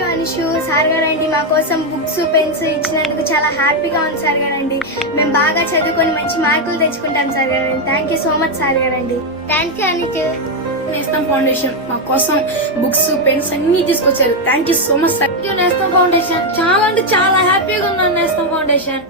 అనుషు సార్ గారండి మా కోసం బుక్స్ పెన్స్ ఇచ్చినందుకు చాలా హ్యాపీగా ఉంది సార్ గారండి. మేము బాగా చదువుకొని మంచి మార్కులు తెచ్చుకుంటాం సార్ గారండి. Thank you so much sir గారండి. థ్యాంక్ యూ అనుషు. నేస్తం ఫౌండేషన్ మా కోసం బుక్స్ పెన్స్ అన్ని తీసుకొచ్చారు. Thank you so much sir. నేస్తం ఫౌండేషన్ చాలా అంటే చాలా హ్యాపీగా ఉన్నాను. నేస్తం ఫౌండేషన్